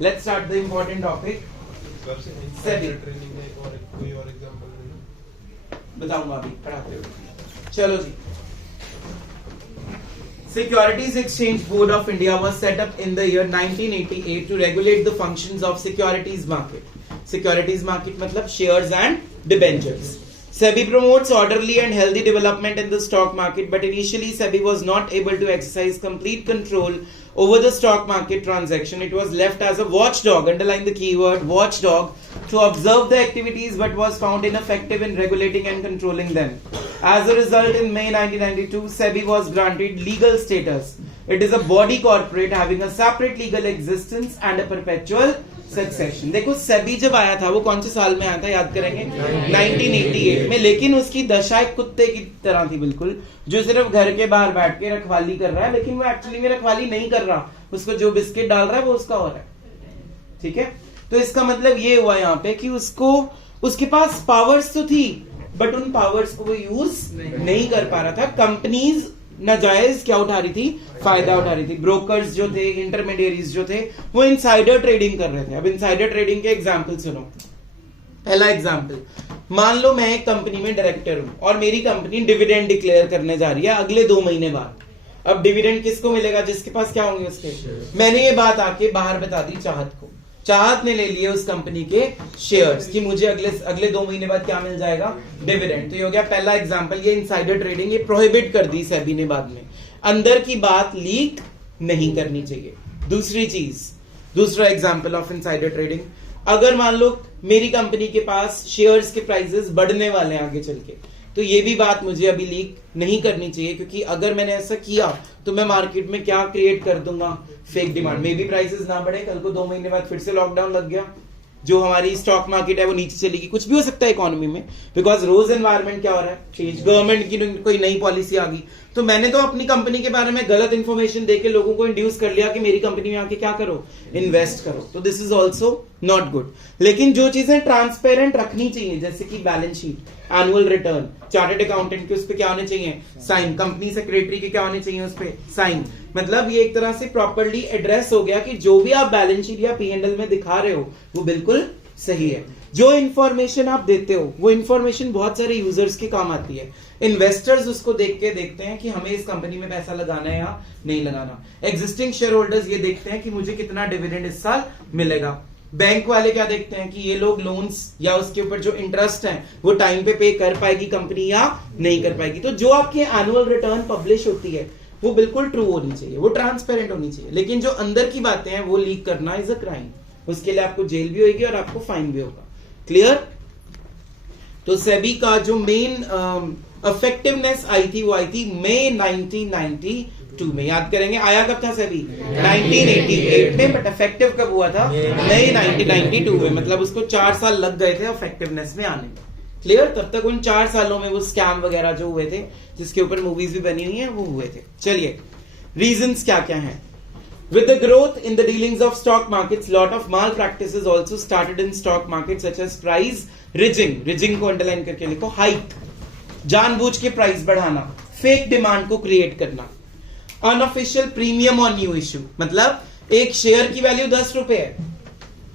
Let's start the important topic. SEBI. कोई और example बताऊंगा अभी पढ़ाते हुए। चलो जी। Securities Exchange Board of India was set up in the year 1988 to regulate the functions of securities market. Securities market मतलब shares and debentures. SEBI promotes orderly and healthy development in the stock market, but initially SEBI was not able to exercise complete control over the stock market transaction. It was left as a watchdog, underline the keyword watchdog, to observe the activities but was found ineffective in regulating and controlling them. As a result, in May 1992, SEBI was granted legal status. It is a body corporate having a separate legal existence and a perpetual succession. देखो सेबी जब आया था वो कौन से साल में आया था याद करेंगे 1988 में, लेकिन उसकी दशा एक कुत्ते की तरह थी बिल्कुल, जो सिर्फ घर के बाहर बैठ के रखवाली कर रहा है, लेकिन वो एक्चुअली में रखवाली नहीं कर रहा, उसको जो बिस्किट डाल रहा है वो उसका हो रहा है। ठीक है, तो इसका मतलब ये हुआ यहाँ पे कि उसको उसके पास पावर्स तो थी बट उन पावर्स को वो यूज नहीं कर पा रहा था। कंपनीज नाजायज क्या उठा रही थी, फायदा उठा रही थी। ब्रोकर्स जो थे, इंटरमीडियरीज जो थे, वो इनसाइडर ट्रेडिंग कर रहे थे। अब इनसाइडर ट्रेडिंग के एग्जांपल सुनो। पहला एग्जांपल, मान लो मैं एक कंपनी में डायरेक्टर हूं और मेरी कंपनी डिविडेंड डिक्लेयर करने जा रही है अगले 2 महीने बाद। अब डिविडेंड किसको मिलेगा, जिसके पास क्या होंगे उसके। मैंने ये बात आके बाहर बता दी चाहत को, चाहत ने ले लिए उस कंपनी के शेयर्स कि मुझे अगले 2 महीने बाद क्या मिल जाएगा, डिविडेंड। तो ये हो गया पहला एग्जांपल। ये इनसाइडर ट्रेडिंग ये प्रोहिबिट कर दी सेबी ने बाद में, अंदर की बात लीक नहीं करनी चाहिए। दूसरी चीज, दूसरा एग्जांपल ऑफ इनसाइडर ट्रेडिंग, अगर मान लो मेरी कंपनी के पास शेयर्स के प्राइसेस बढ़ने वाले हैं आगे चल के, तो ये भी बात मुझे अभी लीक नहीं करनी चाहिए, क्योंकि अगर मैंने ऐसा किया तो मैं मार्केट में क्या क्रिएट कर दूंगा, फेक डिमांड। मे भी प्राइसेस ना बढ़े, कल को 2 महीने बाद फिर से लॉकडाउन लग गया, जो हमारी स्टॉक मार्केट है वो नीचे चलेगी, कुछ भी हो सकता है इकोनॉमी में, बिकॉज रोज एनवायरमेंट क्या हो रहा है, चेंज, गवर्नमेंट की कोई नई पॉलिसी आ गई। तो मैंने तो अपनी कंपनी के बारे में गलत इंफॉर्मेशन देके लोगों को इंड्यूस कर लिया कि मेरी कंपनी में आके क्या करो, इन्वेस्ट करो। तो this is also not good. लेकिन जो चीजें ट्रांसपेरेंट रखनी चाहिए, जैसे कि balance sheet, annual return, chartered accountant के उस पर क्या होने चाहिए, साइन, कंपनी सेक्रेटरी के क्या होने चाहिए उस पर साइन। मतलब ये एक तरह से प्रॉपर्ली एड्रेस हो गया कि जो भी आप बैलेंस शीट या पीएनएल में दिखा रहे हो वो बिल्कुल सही है। जो इंफॉर्मेशन आप देते हो वो इंफॉर्मेशन बहुत सारे यूजर्स के काम आती है। इन्वेस्टर्स उसको देख के देखते हैं कि हमें इस कंपनी में पैसा लगाना है या नहीं लगाना। एग्जिस्टिंग शेयर होल्डर्स ये देखते हैं कि मुझे कितना डिविडेंड इस साल मिलेगा। बैंक वाले क्या देखते हैं कि ये लोग लोन्स या उसके ऊपर जो इंटरेस्ट है वो टाइम पे कर पाएगी कंपनी या नहीं कर पाएगी। तो जो आपकी एनुअल रिटर्न पब्लिश होती है वो बिल्कुल ट्रू होनी चाहिए, वो ट्रांसपेरेंट होनी चाहिए। लेकिन जो अंदर की बातें हैं वो लीक करना इज अ क्राइम, उसके लिए आपको जेल भी होगी और आपको फाइन भी होगा। क्लियर? तो सेबी का जो मेन इफेक्टिवनेस आई थी वो आई थी मई 1992 में। याद करेंगे आया कब था सेबी, 1988 में, बट इफेक्टिव कब हुआ था, मई 1992 में। मतलब उसको 4 साल लग गए थे इफेक्टिवनेस में आने में। क्लियर? तब तक उन 4 सालों में वो स्कैम वगैरह जो हुए थे, जिसके ऊपर मूवीज भी बनी हुई हैं, वो हुए थे। चलिए रीजंस क्या क्या हैं। With the growth in the dealings of stock markets, lot of malpractices also started in stock markets, such as price rigging, rigging को अंडरलाइन करके लिखो, हाइक, जानबूझ के प्राइस बढ़ाना, फेक डिमांड को क्रिएट करना, unofficial premium on new issue, मतलब एक शेयर की वैल्यू 10 रुपए है,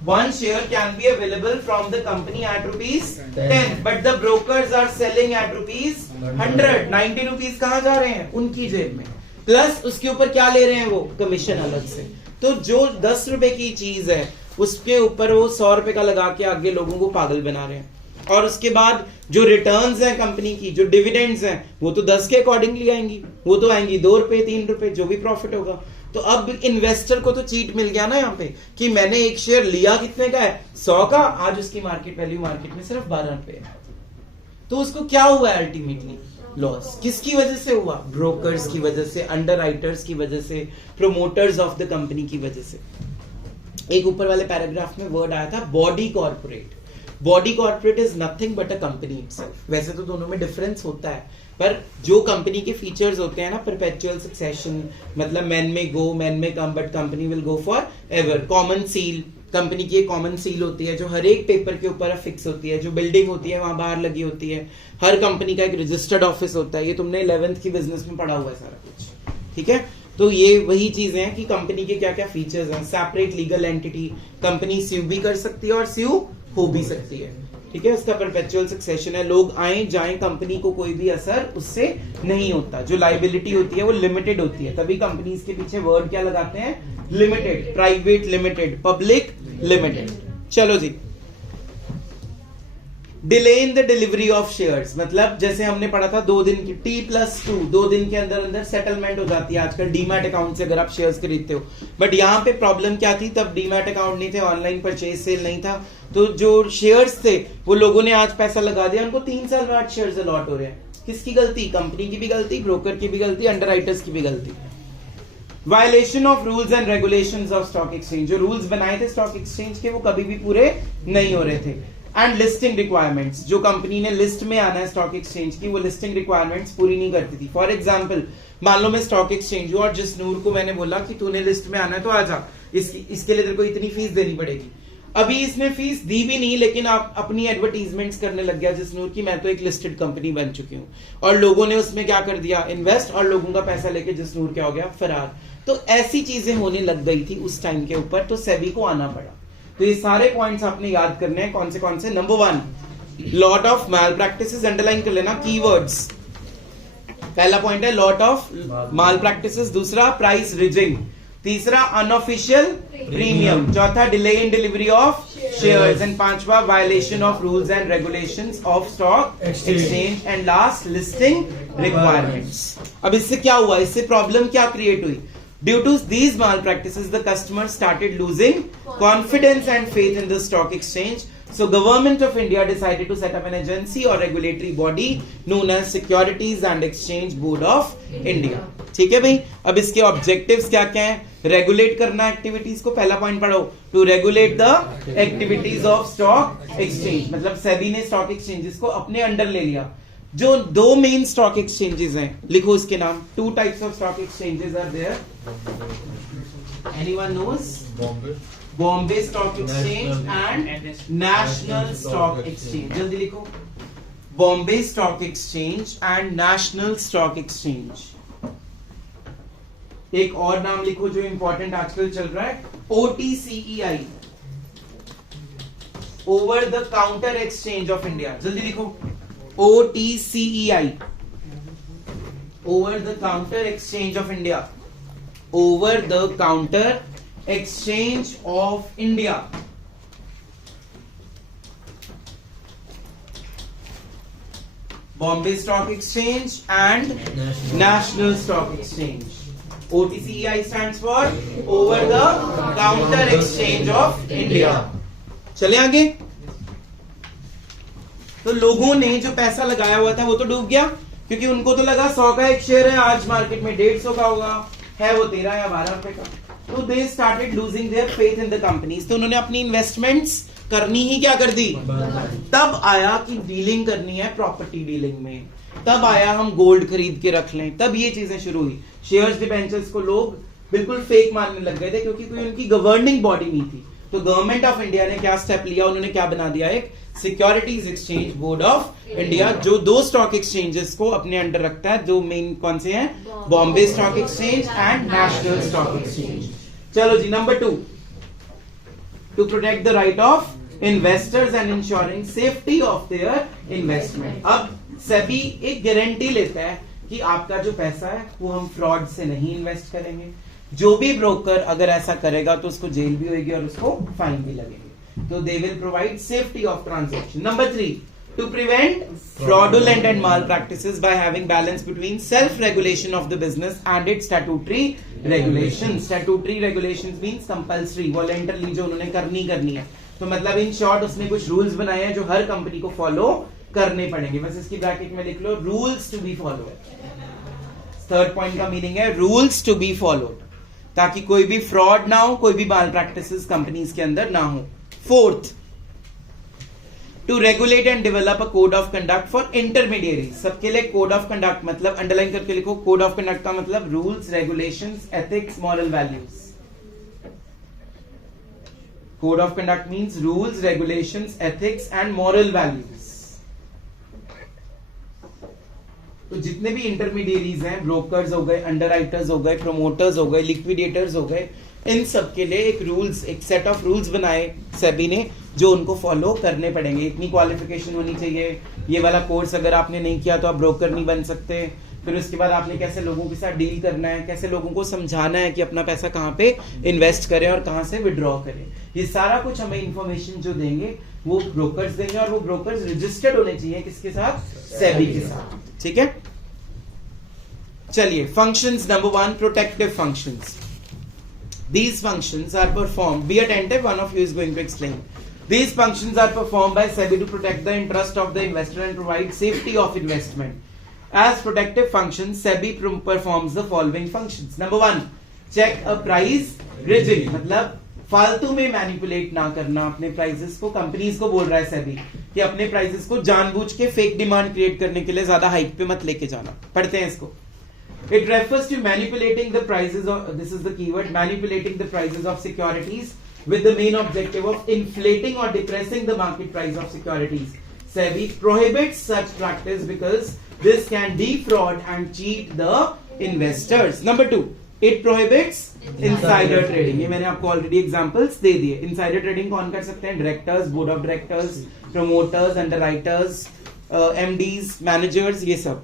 1 share can be available from the company at ₹10, but the brokers are selling at ₹100, 90 rupees कहाँ जा रहे हैं, उनकी जेब में, प्लस उसके ऊपर क्या ले रहे हैं वो, कमीशन अलग से। तो जो 10 रुपए की चीज है उसके ऊपर वो 100 रुपए का लगा के आगे लोगों को पागल बना रहे हैं। और उसके बाद जो रिटर्न्स हैं कंपनी की, जो डिविडेंड्स हैं, वो तो 10 के अकॉर्डिंगली आएंगी, वो तो आएंगी 2 रुपए 3 रुपए, जो भी प्रॉफिट होगा। तो अब इन्वेस्टर को तो चीट मिल गया ना यहाँ पे, कि मैंने एक शेयर लिया कितने का है, 100 का, आज उसकी मार्केट वैल्यू मार्केट में सिर्फ 12 रुपए है। तो उसको क्या हुआ है अल्टीमेटली, लॉस। किसकी वजह से हुआ, ब्रोकर्स की वजह से, अंडरराइटर्स की वजह से, प्रोमोटर्स ऑफ द कंपनी की वजह से। एक ऊपर वाले पैराग्राफ में वर्ड आया था body corporate. Body corporate is nothing but a company itself. वैसे तो दोनों में डिफरेंस होता है, पर जो कंपनी के फीचर्स होते हैं ना, परपेचुअल सक्सेशन, मतलब मैन में go man may come but company will go forever. Common seal, company की एक कॉमन सील होती है जो हर एक पेपर के ऊपर फिक्स होती है, जो बिल्डिंग होती है वहां बाहर लगी होती है। हर कंपनी का एक रजिस्टर्ड ऑफिस होता है, ये तुमने 11th की बिजनेस में पढ़ा हुआ है सारा कुछ, ठीक है। तो ये वही चीजें हैं कि कंपनी के क्या क्या फीचर्स हैं। सेपरेट लीगल एंटिटी, कंपनी स्यू भी कर सकती है और स्यू हो भी सकती है, ठीक है। उसका परपेचुअल सक्सेशन है, लोग आए जाएं, कंपनी को कोई भी असर उससे नहीं होता। जो लाइबिलिटी होती है वो लिमिटेड होती है, तभी कंपनीज के पीछे वर्ड क्या लगाते हैं, limited, private limited, public limited. चलो जी, delay in the delivery of shares, मतलब जैसे हमने पढ़ा था 2 दिन की T+2, 2 दिन के अंदर अंदर सेटलमेंट हो जाती है आजकल डीमैट अकाउंट से अगर आप शेयर्स खरीदते हो। बट यहाँ पे प्रॉब्लम क्या थी, तब डीमैट अकाउंट नहीं थे, ऑनलाइन परचेज सेल नहीं था, तो जो शेयर्स थे वो लोगों ने आज पैसा लगा दिया, उनको 3 साल बाद शेयर्स अलॉट हो रहे हैं। किसकी गलती, कंपनी की भी गलती, ब्रोकर की भी गलती, अंडरराइटर्स की भी गलती। Violation of rules and regulations of stock exchange, जो रूल्स बनाए थे स्टॉक एक्सचेंज के वो कभी भी पूरे नहीं हो रहे थे। एंड लिस्टिंग रिक्वायरमेंट्स, जो कंपनी ने लिस्ट में आना है स्टॉक एक्सचेंज की, वो लिस्टिंग रिक्वायरमेंट्स पूरी नहीं करती थी। फॉर एग्जांपल, मान लो मैं स्टॉक एक्सचेंज हूं और जिसनूर को मैंने बोला कि तूने लिस्ट में आना है तो आ जा, इसके लिए तेरे को इतनी फीस देनी पड़ेगी। अभी इसने फीस दी भी नहीं, लेकिन आप अपनी एडवर्टीजमेंट्स करने लग गया जिसनूर की मैं तो एक लिस्टेड कंपनी बन चुकी हूँ, और लोगों ने उसमें क्या कर दिया, इन्वेस्ट, और लोगों का पैसा लेके जिसनूर क्या हो गया, फरार। तो ऐसी चीजें होने लग गई थी उस टाइम के ऊपर, तो सेबी को आना पड़ा। तो ये सारे पॉइंट्स आपने याद करने हैं। कौन से? Number 1, lot of malpractices, underline कर लेना कीवर्ड्स। पहला पॉइंट है लॉट ऑफ माल प्रैक्टिसेस, दूसरा प्राइस रिजिंग, तीसरा अनऑफिशियल प्रीमियम, चौथा delay in delivery of shares, and पांचवा violation of rules and regulations of stock exchange, and last listing requirements. अब इससे क्या हुआ, इससे प्रॉब्लम क्या क्रिएट हुई? Due to these malpractices, the customers started losing confidence and faith in the stock exchange. So, Government of India decided to set up an agency or regulatory body known as Securities and Exchange Board of India. ठीक है भाई, अब इसके objectives क्या क्या हैं? Regulate करना activities को, पहला पॉइंट पढ़ो, to regulate the activities of stock exchange, मतलब सेबी ने स्टॉक एक्सचेंजेस को अपने अंडर ले लिया। जो 2 मेन स्टॉक एक्सचेंजेस हैं, लिखो इसके नाम, 2 types of stock exchanges are there, anyone knows? Bombay stock exchange and national stock exchange. जल्दी लिखो, Bombay stock exchange and national stock exchange. एक और नाम लिखो जो इंपॉर्टेंट आजकल चल रहा है, OTCEI, over the counter exchange of India. जल्दी लिखो, OTCEI, over the counter exchange of India, over the counter exchange of India। Bombay Stock Exchange and National Stock Exchange। OTCEI stands for over the counter exchange of India। चले आगे। तो लोगों ने जो पैसा लगाया हुआ था वो तो डूब गया, क्योंकि उनको तो लगा 100 का एक शेयर है, आज मार्केट में 150 का होगा, है वो 13 या 12 रुपए का। तो they started losing their faith in the companies, तो उन्होंने अपनी इन्वेस्टमेंट्स करनी ही क्या कर दी। तब आया कि डीलिंग करनी है प्रॉपर्टी डीलिंग में, तब आया हम गोल्ड खरीद के रख लें, तब ये चीजें शुरू हुई। शेयर्स डिबेंचर्स को लोग बिल्कुल फेक मानने लग गए थे, क्योंकि कोई उनकी गवर्निंग बॉडी नहीं थी। तो गवर्नमेंट ऑफ इंडिया ने क्या स्टेप लिया, उन्होंने क्या बना दिया, एक securities exchange board of India, जो 2 स्टॉक एक्सचेंजेस को अपने अंडर रखता है। जो मेन कौन से हैं, Bombay stock exchange and national stock exchange. चलो जी, number 2, to protect the right of investors and insuring safety of their investment. अब सेबी एक गारंटी लेता है कि आपका जो पैसा है वो हम फ्रॉड से नहीं इन्वेस्ट करेंगे। जो भी ब्रोकर अगर ऐसा करेगा तो उसको जेल भी होगी और उसको फाइन भी लगेंगे। तो they will provide safety of transaction. Number 3, to prevent fraudulent and malpractices by having balance between self-regulation of the business and its statutory regulations। Statutory regulations means compulsory, voluntarily जो उन्होंने करनी है। तो मतलब इन शॉर्ट उसने कुछ rules बनाए हैं जो हर कंपनी को फॉलो करने पड़ेंगे। बस इसकी ब्रैकेट में लिख लो, rules to be followed. Third point का मीनिंग है रूल्स टू बी फॉलोड, ताकि कोई भी फ्रॉड ना हो, कोई भी माल प्रैक्टिसेस कंपनीज के अंदर ना हो। Fourth, to regulate and develop a code of conduct for intermediary. सबके लिए कोड ऑफ कंडक्ट मतलब अंडरलाइन करके लिखो, कोड ऑफ कंडक्ट का मतलब rules, regulations, ethics, moral values. Code of conduct means rules, regulations, ethics and moral values. तो जितने भी इंटरमीडिएरीज हैं, ब्रोकर्स हो गए, अंडरराइटर्स हो गए, प्रमोटर्स हो गए, लिक्विडेटर्स हो गए, इन सब के लिए एक सेट ऑफ रूल्स बनाए सेबी ने जो उनको फॉलो करने पड़ेंगे। इतनी क्वालिफिकेशन होनी चाहिए, ये वाला कोर्स अगर आपने नहीं किया तो आप ब्रोकर नहीं बन सकते। फिर उसके बाद आपने कैसे लोगों के साथ डील करना है, कैसे लोगों को समझाना है कि अपना पैसा कहाँ पे इन्वेस्ट करें और कहाँ से विड्रॉ करें, ये सारा कुछ हमें इंफॉर्मेशन जो देंगे वो ब्रोकर्स देंगे, और वो ब्रोकर्स रजिस्टर्ड होने चाहिए किसके साथ, सेबी के साथ। ठीक है, चलिए functions number 1, protective functions. These functions are performed, be attentive, one of you is going to explain. These functions are performed by SEBI to protect the interest of the investor and provide safety of investment. As protective functions, SEBI performs the following functions. Number 1, check a price bridging, मतलब फालतू में manipulate ना करना अपने prices को। Companies को बोल रहा है सेबी कि अपने प्राइसेस को जानबूझ के फेक डिमांड क्रिएट करने के लिए ज्यादा हाइक पे मत लेके जाना। पढ़ते हैं इसको। It refers to manipulating the prices of, this is the keyword, manipulating the prices of securities with the main objective of inflating or depressing the market price of securities. SEBI prohibits such practice because this can defraud and cheat the investors. Number 2, it prohibits insider trading. ये मैंने आपको already examples दे दिए। Insider trading कौन कर सकते हैं? Directors, board of directors, promoters, underwriters, MDs, managers, ये सब।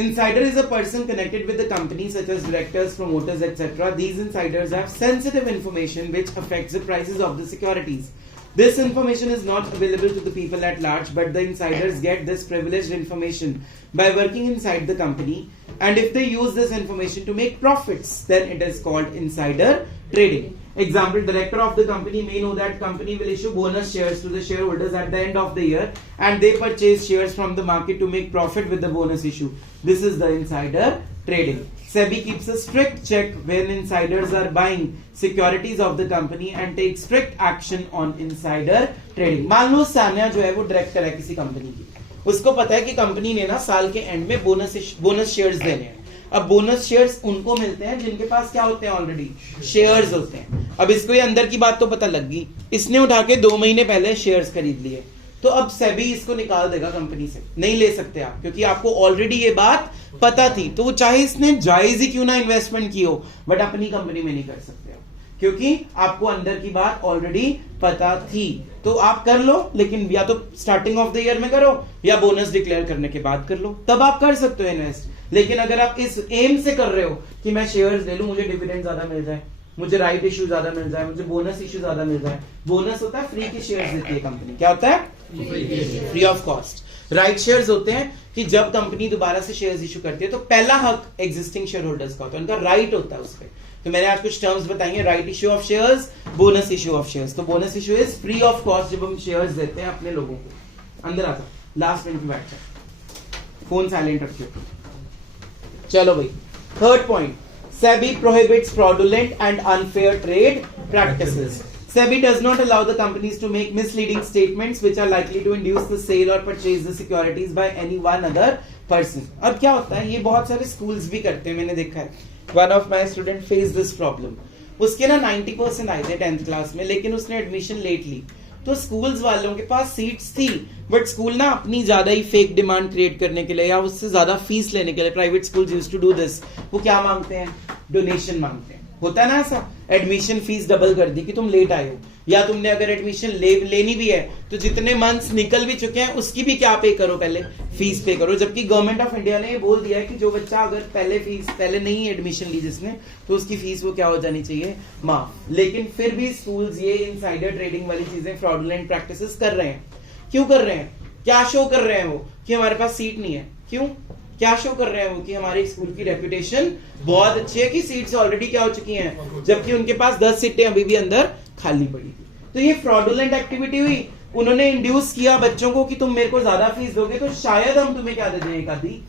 Insider is a person connected with the company such as directors, promoters, etc. These insiders have sensitive information which affects the prices of the securities. This information is not available to the people at large, but the insiders get this privileged information by working inside the company, and if they use this information to make profits, then it is called insider trading. Example, director of the company may know that company will issue bonus shares to the shareholders at the end of the year, and they purchase shares from the market to make profit with the bonus issue. This is the insider trading. SEBI keeps a strict check when insiders are buying securities of the company and takes strict action on insider trading. मान लो सान्या जो है वो director है किसी company की, उसको पता है कि कंपनी ने ना साल के एंड में बोनस शेयर्स देने हैं। अब बोनस शेयर्स उनको मिलते हैं जिनके पास क्या होते हैं, ऑलरेडी शेयर्स होते हैं। अब इसको ये अंदर की बात तो पता लग गई, इसने उठा के 2 महीने पहले शेयर्स खरीद लिए, तो अब सेबी इसको निकाल देगा कंपनी से, नहीं ले सकते आप, क्योंकि आपको ऑलरेडी ये बात पता थी। तो वो चाहे इसने जायज ही क्यों ना इन्वेस्टमेंट की हो, बट अपनी कंपनी में नहीं कर सकते आप, क्योंकि आपको अंदर की बात ऑलरेडी पता थी। तो आप कर लो, लेकिन या तो स्टार्टिंग ऑफ द ईयर में करो या बोनस डिक्लेयर करने के बाद कर लो, तब आप कर सकते हो इन्वेस्ट। लेकिन अगर आप इस एम से कर रहे हो कि मैं शेयर्स ले लूं, मुझे डिविडेंड ज्यादा मिल जाए, मुझे राइट इश्यू ज्यादा मिल जाए, मुझे बोनस इश्यू ज्यादा मिल जाए। बोनस होता है फ्री के शेयर्स देती है कंपनी, क्या होता है? Free of cost. Right shares होते हैं कि जब कंपनी दोबारा से शेयर्स इशू करती है तो पहला हक एग्जिस्टिंग शेयर होल्डर्स का होता है, उनका राइट होता है उस पर। तो मैंने आज कुछ टर्म्स बताएंगे, right issue of shares, bonus issue of shares. तो bonus issue is free of cost, जब हम शेयर्स देते हैं अपने लोगों को। अंदर आता लास्ट मिनट में बैठ जाए, फोन साइलेंट रखिए। चलो भाई, third point, SEBI prohibits fraudulent and unfair trade practices. SEBI does not allow the companies to make misleading statements which are likely to induce the sale or purchase the securities by any one other person. अब क्या होता है, ये बहुत सारे schools भी करते हैं, मैंने देखा है। One of my student faced this problem. उसके ना 90% आए थे 10th क्लास में, लेकिन उसने एडमिशन लेट ली, तो स्कूल्स वालों के पास सीट्स थी, बट स्कूल ना अपनी ज्यादा ही फेक डिमांड क्रिएट करने के लिए या उससे ज्यादा फीस लेने के लिए, private schools used to do this, वो क्या मांगते हैं, डोनेशन मांगते हैं। होता है ना ऐसा, एडमिशन फीस डबल कर दी कि तुम लेट आए हो, या तुमने अगर एडमिशन लेनी भी है तो जितने मंथ्स निकल भी चुके हैं उसकी भी क्या पे करो, पहले फीस पे करो। जबकि गवर्नमेंट ऑफ इंडिया ने ये बोल दिया है कि जो बच्चा अगर पहले नहीं एडमिशन ली जिसने, तो उसकी फीस वो क्या हो जानी चाहिए, माफ। लेकिन फिर भी स्कूल्स ये इनसाइडर ट्रेडिंग वाली चीजें, फ्रॉडुलेंट प्रैक्टिसेस कर रहे हैं। क्यों कर रहे हैं? क्या शो कर रहे हैं वो? कि हमारे पास सीट नहीं है। क्यों? क्या शो कर रहे हैं वो? कि हमारे स्कूल की रेपुटेशन बहुत अच्छी है, कि सीट्स ऑलरेडी क्या हो चुकी हैं, जबकि उनके पास 10 सीटें अभी भी अंदर खाली पड़ी थी। तो ये फ्रॉडुलेंट एक्टिविटी हुई, उन्होंने इंड्यूस किया बच्चों को कि तुम मेरे को ज्यादा फीस दोगे तो शायद हम तुम्हें क्या दे दें, एक आधी।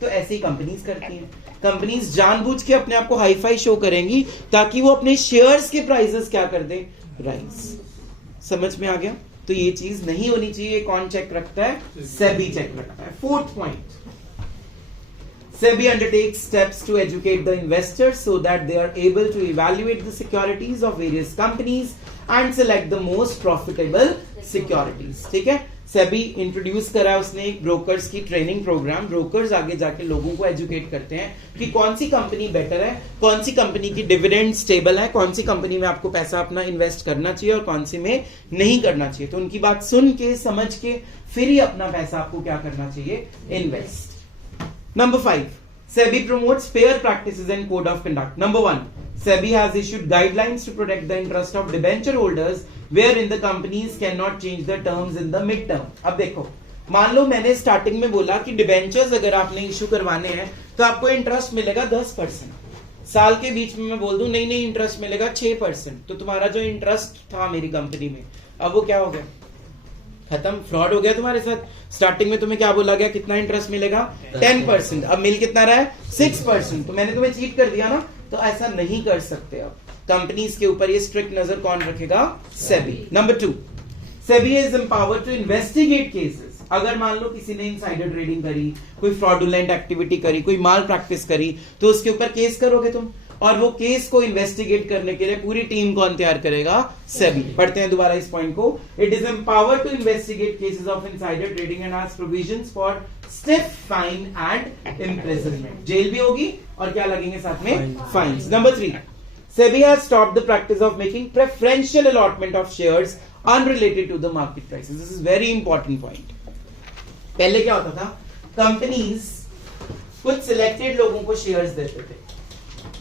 तो ऐसे ही कंपनीज करती हैं। कंपनीज जानबूझ के अपने आप को हाई फाई शो करेंगी ताकि वो अपने शेयर्स के प्राइसेस क्या कर दें, राइज। समझ में आ गया? तो ये चीज नहीं होनी चाहिए। कौन चेक रखता है? सेबी चेक रखता है। Fourth point, SEBI undertakes steps to educate the investors so that they are able to evaluate the securities of various companies and select the most profitable securities. ठीक है, सेबी इंट्रोड्यूस करा है उसने एक ब्रोकर्स की ट्रेनिंग प्रोग्राम। ब्रोकर्स आगे जाके लोगों को एजुकेट करते हैं कि कौन सी कंपनी बेटर है, कौन सी कंपनी की डिविडेंड स्टेबल है, कौन सी कंपनी में आपको पैसा अपना इन्वेस्ट करना चाहिए और कौन सी में नहीं करना चाहिए। तो उनकी बात सुन के समझ के फिर ही अपना पैसा आपको क्या करना चाहिए, invest. Number 5, SEBI promotes fair practices and code of conduct. Number 1, SEBI has issued guidelines to protect the interest of debenture holders wherein the companies cannot change the terms in the mid-term. अब देखो, मान लो मैंने starting में बोला कि debentures अगर आपने issue करवाने हैं तो आपको इंटरेस्ट मिलेगा 10%। साल के बीच में मैं बोल दूं नहीं इंटरेस्ट मिलेगा 6%, तो तुम्हारा जो इंटरेस्ट था मेरी कंपनी में अब वो क्या हो गया, खत्म, फ्रॉड हो गया तुम्हारे साथ। स्टार्टिंग में तुम्हें क्या बोला गया, कितना इंटरेस्ट मिलेगा 10%, अब मिल कितना रहा है 6%, तो मैंने तुम्हें चीट कर दिया ना। तो ऐसा नहीं कर सकते। अब कंपनीज के ऊपर ये स्ट्रिक्ट नजर कौन रखेगा, SEBI. Number 2, SEBI is empowered to investigate cases. अगर मान लो किसी ने इनसाइडर ट्रेडिंग करी, कोई फ्रॉडुलेंट एक्टिविटी करी, कोई माल प्रैक्टिस करी, तो उसके ऊपर केस करोगे तुम, और वो केस को इन्वेस्टिगेट करने के लिए पूरी टीम कौन तैयार करेगा, सेबी। पढ़ते हैं दोबारा इस पॉइंट को। It is empowered to investigate cases of insider trading and has provisions for stiff fine and imprisonment. Jail भी होगी और क्या लगेंगे साथ में, fines. Number 3, SEBI has stopped the practice of making preferential allotment of shares unrelated to the market prices. This is very important point. पहले क्या होता था, कंपनीज कुछ सिलेक्टेड लोगों को शेयर्स देते थे।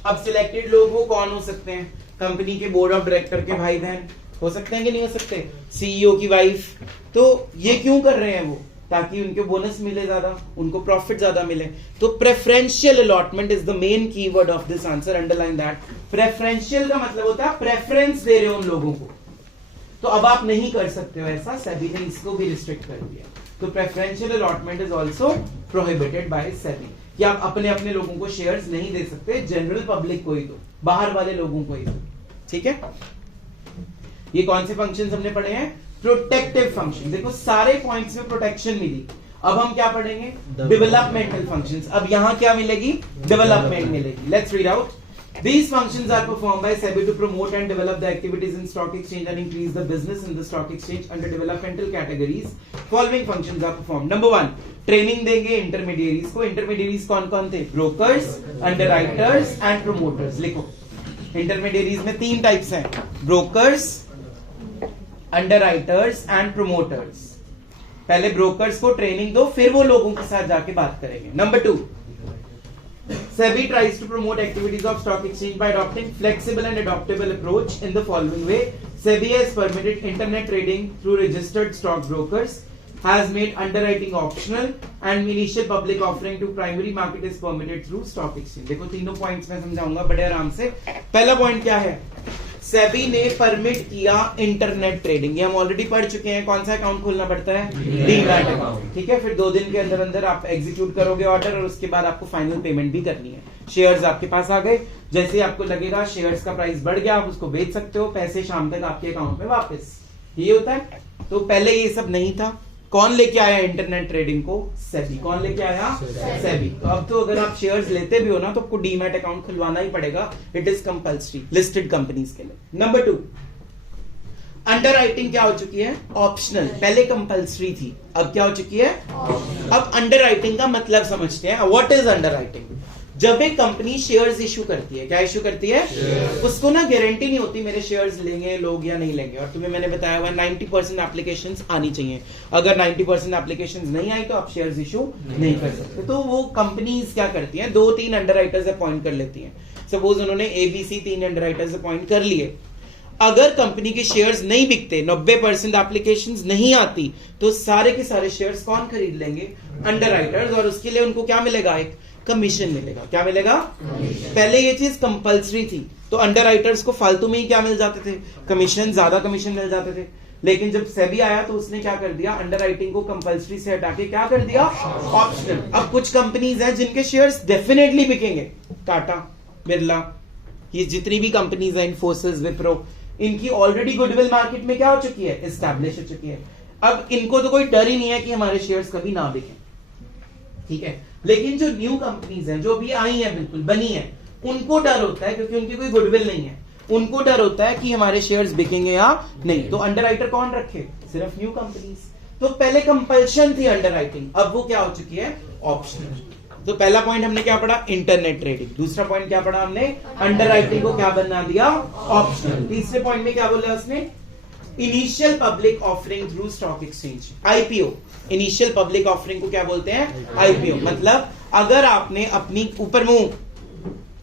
अब सिलेक्टेड लोग वो कौन हो सकते हैं, कंपनी के बोर्ड ऑफ डायरेक्टर के भाई बहन हो सकते हैं कि नहीं हो सकते, सीईओ की वाइफ। तो ये क्यों कर रहे हैं वो, ताकि उनको बोनस मिले ज्यादा, उनको प्रॉफिट ज्यादा मिले। तो preferential allotment is the main keyword of this answer, underline that. Preferential का मतलब होता है प्रेफरेंस दे रहे हो उन लोगों को। तो अब आप नहीं कर सकते हो ऐसा, सेबी ने इसको भी रिस्ट्रिक्ट कर दिया। तो preferential allotment is also prohibited by SEBI, कि आप अपने अपने लोगों को शेयर्स नहीं दे सकते, जनरल पब्लिक को ही दो, बाहर वाले लोगों को ही दो। ठीक है, ये कौन से फंक्शंस हमने पढ़े हैं, प्रोटेक्टिव फंक्शन। देखो सारे पॉइंट्स में प्रोटेक्शन मिली। अब हम क्या पढ़ेंगे, डेवलपमेंटल फंक्शंस। अब यहां क्या मिलेगी, डेवलपमेंट मिलेगी। Let's read out. These functions are performed by SEBI to promote and develop the activities in stock exchange and increase the business in the stock exchange under developmental categories. Following functions are performed. Number 1, training देंगे intermediaries को। Intermediaries कौन कौन थे, brokers, underwriters and promoters. लिखो, intermediaries में 3 types हैं, brokers, underwriters and promoters. पहले brokers को ट्रेनिंग दो, फिर वो लोगों के साथ जाके बात करेंगे। Number 2, SEBI tries to promote activities of stock exchange by adopting flexible and adaptable approach in the following way. SEBI has permitted internet trading through registered stock brokers, has made underwriting optional, and initial public offering to primary market is permitted through stock exchange. देखो तीनों points मैं समझाऊंगा बड़े आराम से। पहला point क्या है, सेबी ने परमिट किया इंटरनेट ट्रेडिंग। ये हम ऑलरेडी पढ़ चुके हैं। कौन सा अकाउंट खोलना पड़ता है, डीमैट अकाउंट। ठीक है, फिर 2 दिन के अंदर अंदर आप एग्जीक्यूट करोगे ऑर्डर, और उसके बाद आपको फाइनल पेमेंट भी करनी है। शेयर्स आपके पास आ गए, जैसे आपको लगेगा शेयर्स का प्राइस बढ़ गया, आप उसको बेच सकते हो, पैसे शाम तक आपके अकाउंट में वापस। ये होता है। तो पहले ये सब नहीं था। कौन लेके आया इंटरनेट ट्रेडिंग को, सेबी। कौन लेके आया, सेबी। तो अब तो अगर आप शेयर्स लेते भी हो ना, तो आपको डीमैट अकाउंट खुलवाना ही पड़ेगा। It is compulsory listed companies के लिए। नंबर 2, अंडरराइटिंग क्या हो चुकी है, ऑप्शनल। पहले कंपल्सरी थी, अब क्या हो चुकी है, अब अंडरराइटिंग का मतलब समझते हैं। व्हाट इज अंडरराइटिंग, जब एक कंपनी शेयर्स इशू करती है, क्या इशू करती है, उसको ना गारंटी नहीं होती मेरे शेयर्स लेंगे लोग या नहीं लेंगे। और तुम्हें मैंने बताया हुआ 90% एप्लीकेशंस आनी चाहिए। अगर 90% एप्लीकेशंस नहीं आई तो आप शेयर्स इशू नहीं कर सकते। तो वो कंपनीज क्या करती हैं, 2-3 अंडरराइटर्स अपॉइंट कर लेती हैं। सपोज उन्होंने ABC 3 अंडरराइटर्स अपॉइंट कर लिए। अगर कंपनी के शेयर्स नहीं बिकते, 90% एप्लीकेशंस नहीं आती, तो सारे के सारे शेयर्स कौन खरीद लेंगे, अंडरराइटर्स। और उसके लिए उनको क्या मिलेगा, एक कमीशन मिलेगा। क्या मिलेगा, पहले ये चीज कंपल्सरी थी, तो अंडरराइटर्स को फालतू में ही क्या मिल जाते थे, कमीशन, ज्यादा कमीशन मिल जाते थे। लेकिन जब सेबी आया तो उसने क्या कर दिया, अंडरराइटिंग को कंपल्सरी से हटा के क्या कर दिया, ऑप्शनल। अब कुछ कंपनीज हैं जिनके शेयर्स डेफिनेटली बिकेंगे, टाटा, बिरला, ये जितनी भी कंपनीज हैं, इन्फोसिस, विप्रो, इनकी ऑलरेडी गुडविल मार्केट में क्या हो चुकी है, एस्टैब्लिश हो चुकी है। अब इनको तो कोई डर ही नहीं है कि हमारे शेयर्स कभी ना बिकें। ठीक है, लेकिन जो न्यू कंपनीज हैं, जो भी आई हैं, बिल्कुल बनी हैं, उनको डर होता है, क्योंकि उनकी कोई गुडविल नहीं है। उनको डर होता है कि हमारे शेयर्स बिकेंगे या नहीं। तो अंडरराइटर कौन रखे, सिर्फ न्यू कंपनीज। तो तो पहले कंपल्शन थी अंडरराइटिंग, अब वो क्या हो चुकी है, ऑप्शनल। तो पहला पॉइंट हमने क्या पढ़ा, इंटरनेट ट्रेडिंग। दूसरा पॉइंट क्या पढ़ा हमने, अंडरराइटिंग को क्या बना दिया, ऑप्शनल। तीसरे पॉइंट में क्या बोला उसने, initial public offering through stock exchange, IPO. Initial public offering को क्या बोलते हैं, आईपीओ। मतलब अगर आपने अपनी ऊपर मुंह,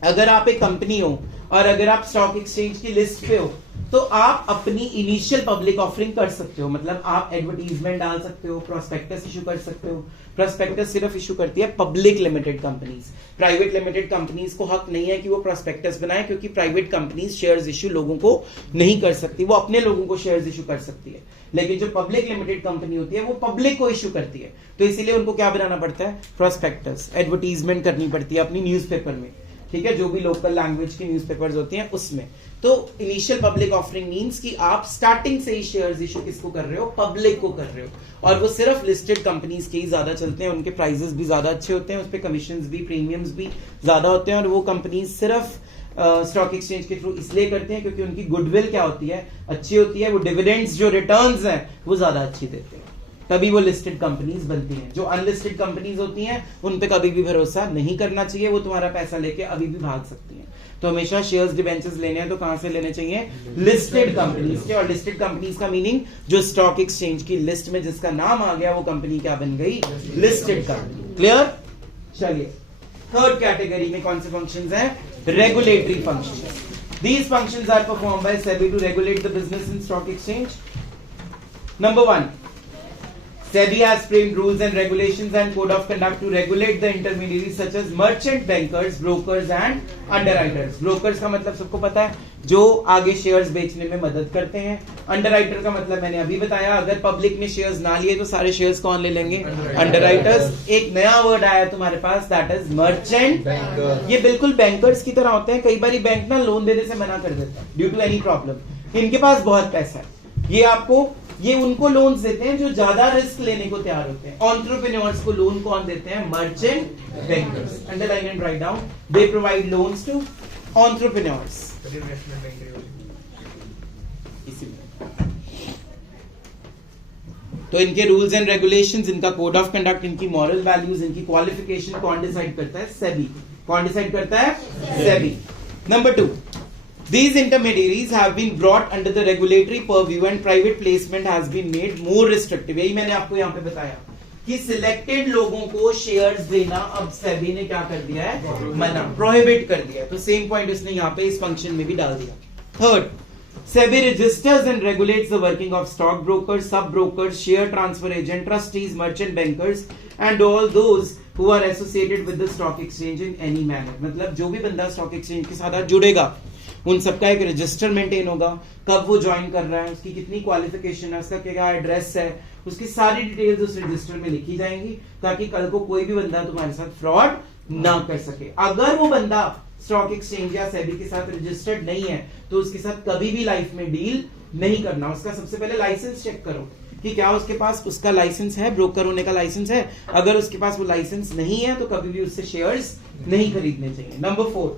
अगर आप एक कंपनी हो और अगर आप स्टॉक एक्सचेंज की लिस्ट पे हो तो आप अपनी इनिशियल पब्लिक ऑफरिंग कर सकते हो। मतलब आप एडवर्टीजमेंट डाल सकते हो, प्रोस्पेक्टस इशू कर सकते हो। प्रोस्पेक्टस सिर्फ इशू करती है public limited companies, private limited companies को हक नहीं है कि वो प्रोस्पेक्टस बनाए, क्योंकि प्राइवेट कंपनीज शेयर्स इशू लोगों को नहीं कर सकती, वो अपने लोगों को शेयर्स इशू कर सकती है। लेकिन जो पब्लिक लिमिटेड कंपनी होती है वो पब्लिक को इशू करती है, तो इसीलिए उनको क्या बनाना पड़ता है, प्रोस्पेक्टस, एडवर्टीजमेंट करनी पड़ती है अपनी न्यूज़पेपर में, ठीक है, जो भी लोकल लैंग्वेज की न्यूज़पेपर्स होती हैं उसमें। तो इनिशियल पब्लिक ऑफरिंग मींस कि आप स्टार्टिंग से ही शेयर्स इशू किसको कर रहे हो, पब्लिक को कर रहे हो, और वो सिर्फ लिस्टेड कंपनीज के ही ज्यादा चलते हैं, उनके प्राइसेस भी ज्यादा अच्छे होते हैं, उस पे कमीशंस भी, प्रीमियम्स भी ज्यादा होते हैं, और वो कंपनीज सिर्फ स्टॉक एक्सचेंज के थ्रू इसलिए करते हैं क्योंकि उनकी गुडविल क्या होती है, अच्छी होती है, वो डिविडेंड्स जो रिटर्न्स हैं वो ज्यादा अच्छी देते हैं, तभी वो लिस्टेड कंपनीज बनती हैं। जो अनलिस्टेड कंपनीज होती हैं उन पे कभी भी भरोसा नहीं करना चाहिए, वो तुम्हारा पैसा लेके अभी भी भाग सकती हैं। तो हमेशा शेयर्स डिबेंचर्स लेने हैं तो कहां से लेने चाहिए, लिस्टेड कंपनीज के। और लिस्टेड कंपनीज का मीनिंग जो स्टॉक एक्सचेंज की लिस्ट में जिसका नाम आ गया वो कंपनी क्या बन गई, लिस्टेड कंपनी। क्लियर। चलिए थर्ड कैटेगरी में कौन से फंक्शंस हैं, regulatory functions. These functions are performed by SEBI to regulate the business in stock exchange. Number 1, SEBI has framed rules and regulations and code of conduct to regulate the intermediaries such as merchant bankers, brokers and underwriters. Brokers का मतलब सबको पता है, जो आगे shares बेचने में मदद करते हैं। अंडरराइटर का मतलब मैंने अभी बताया, अगर पब्लिक ने शेयर्स ना लिए तो सारे शेयर्स कौन ले लेंगे, अंडरराइटर्स। एक नया वर्ड आया तुम्हारे पास, दैट इज मर्चेंट बैंकर। ये बिल्कुल बैंकर्स की तरह होते हैं। कई बार बैंक ना लोन देने से मना कर देता है ड्यू टू एनी प्रॉब्लम। इनके पास बहुत पैसा है, ये उनको लोन्स देते हैं जो ज्यादा रिस्क लेने को तैयार होते हैं। एंटरप्रेन्योर्स को लोन कौन देते हैं, merchant bankers. Underline and write down, they provide loans to entrepreneurs. तो इनके रूल्स एंड रेगुलेशंस, इनका कोड ऑफ कंडक्ट, इनकी मॉरल वैल्यूज, इनकी क्वालिफिकेशन कौन डिसाइड करता है, सेबी। कौन डिसाइड करता है, SEBI. Number 2, these intermediaries have been brought under the regulatory purview and private placement has been made more restrictive। यही मैंने आपको यहाँ पे बताया कि सिलेक्टेड लोगों को शेयर्स देना अब सेबी ने क्या कर दिया है, मना, प्रोहिबिट कर दिया है। तो सेम पॉइंट उसने यहाँ पे इस फंक्शन में भी डाल दिया। Third, SEBI registers and regulates the working of stock brokers, sub brokers, share transfer agent, trustees, merchant bankers and all those who are associated with the stock exchange in any manner। मतलब जो भी बंदा stock exchange के साथ जुड़ेगा उन सबका एक रजिस्टर मेंटेन होगा, कब वो ज्वाइन कर रहा है, उसकी कितनी क्वालिफिकेशन है, उसका क्या एड्रेस है, उसकी सारी डिटेल्स उस रजिस्टर में लिखी जाएंगी, ताकि कल को कोई भी बंदा तुम्हारे साथ फ्रॉड ना कर सके। अगर वो बंदा स्टॉक एक्सचेंज या सेबी के साथ रजिस्टर्ड नहीं है तो उसके साथ कभी भी लाइफ में डील नहीं करना। उसका सबसे पहले लाइसेंस चेक करो कि क्या उसके पास उसका लाइसेंस है, ब्रोकर होने का लाइसेंस है। अगर उसके पास वो लाइसेंस नहीं है तो कभी भी उससे शेयर्स नहीं खरीदने चाहिए। Number 4,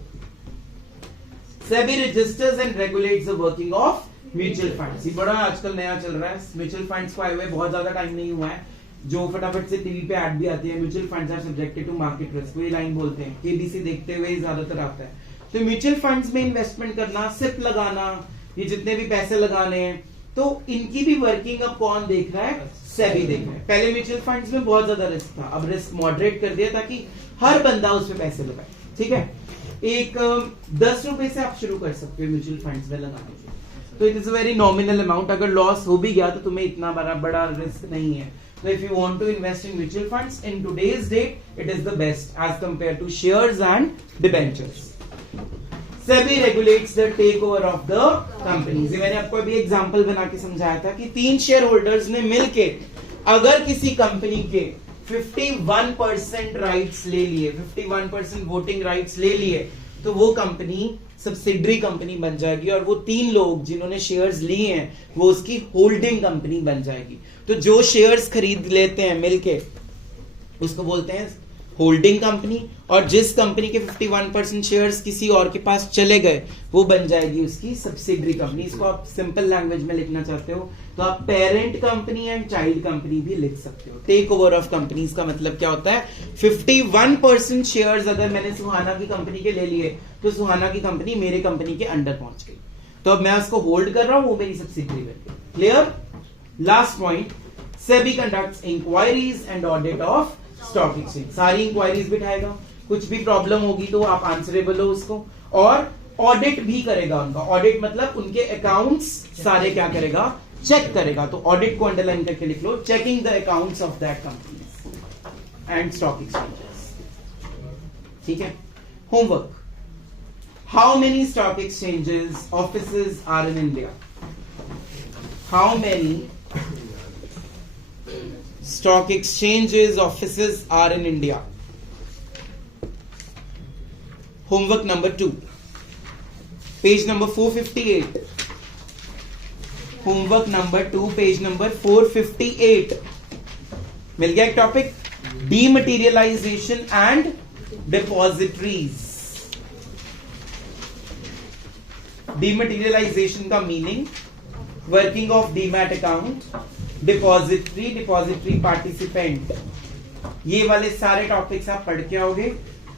SEBI registers and regulates the working of mutual funds। ये बड़ा आजकल नया चल रहा है, म्यूचुअल फंड्स को आए हुए बहुत ज्यादा टाइम नहीं हुआ है, जो फटाफट से टीवी पे ऐड भी आती है, mutual funds are subjected to market risk. ये लाइन बोलते हैं, केबीसी देखते हुए ज्यादातर आता है। तो म्यूचुअल फंड्स में इन्वेस्टमेंट करना, सिप लगाना, ये जितने भी पैसे लगाने हैं, तो इनकी भी वर्किंग अब कौन देख रहा है, सेबी देख रहा है। पहले म्यूचुअल फंड्स में बहुत ज्यादा रिस्क था, अब रिस्क मॉडरेट कर दिया ताकि हर बंदा उस पर पैसे लगाए। ठीक है, एक 10 रुपए से आप शुरू कर सकते हो म्यूचुअल फंड्स में लगाने के, तो it is a very nominal amount. अगर लॉस हो भी गया तो तुम्हें इतना बड़ा रिस्क नहीं है। So if you want to invest in mutual funds in today's date, it is the best as compared to shares and debentures. SEBI regulates the takeover of the companies. ये मैंने आपको अभी एग्जांपल बना के समझाया था कि 3 शेयर होल्डर्स ने मिलके अगर किसी कंपनी के 51% राइट्स ले लिए, 51% वोटिंग राइट्स ले लिए, तो वो कंपनी सब्सिडरी कंपनी बन जाएगी और वो 3 लोग जिन्होंने शेयर्स लिए हैं वो उसकी होल्डिंग कंपनी बन जाएगी। तो जो शेयर्स खरीद लेते हैं मिलके उसको बोलते हैं होल्डिंग कंपनी, और जिस कंपनी के 51% शेयर्स किसी और के पास चले गए वो बन जाएगी उसकी सब्सिडरी कंपनी। इसको आप सिंपल लैंग्वेज में लिखना चाहते हो तो आप parent company and child company भी लिख सकते हो। टेक ओवर ऑफ कंपनीज का मतलब क्या होता है, 51% शेयर्स अगर मैंने सुहाना की कंपनी के ले लिए तो सुहाना की कंपनी मेरे कंपनी के अंडर पहुंच गई, तो अब मैं उसको होल्ड कर रहा हूं, वो मेरी सब्सिडरी बन गई। Clear? Last point, SEBI conducts inquiries and audit of stock exchange. सारी इंक्वायरीज बिठाएगा, कुछ भी प्रॉब्लम होगी तो आप आंसरेबल हो उसको, और ऑडिट भी करेगा उनका। ऑडिट मतलब उनके अकाउंट्स सारे क्या करेगा, चेक करेगा। तो ऑडिट को अंडरलाइन करके लिख लो, checking the accounts of that company and stock exchanges. ठीक है। Homework, how many stock exchanges offices are in India? How many stock exchanges offices are in India? Homework number 2, page number 458. Homework number 2, page number 458. मिल गया एक topic, dematerialisation and depositories. Dematerialisation का meaning, working of demat account, depository, depository participant, ये वाले सारे topics आप पढ़ के आओगे।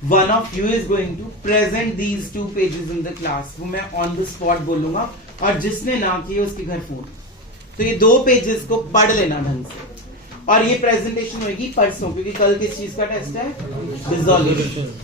One of you is going to present these 2 pages in the class, वो मैं ऑन द स्पॉट बोलूंगा, और जिसने ना किए उसके घर फोन। तो ये 2 पेजेस को पढ़ लेना ढंग से, और ये प्रेजेंटेशन होगी परसों, क्योंकि कल किस चीज का टेस्ट है, डिसोल्यूशन।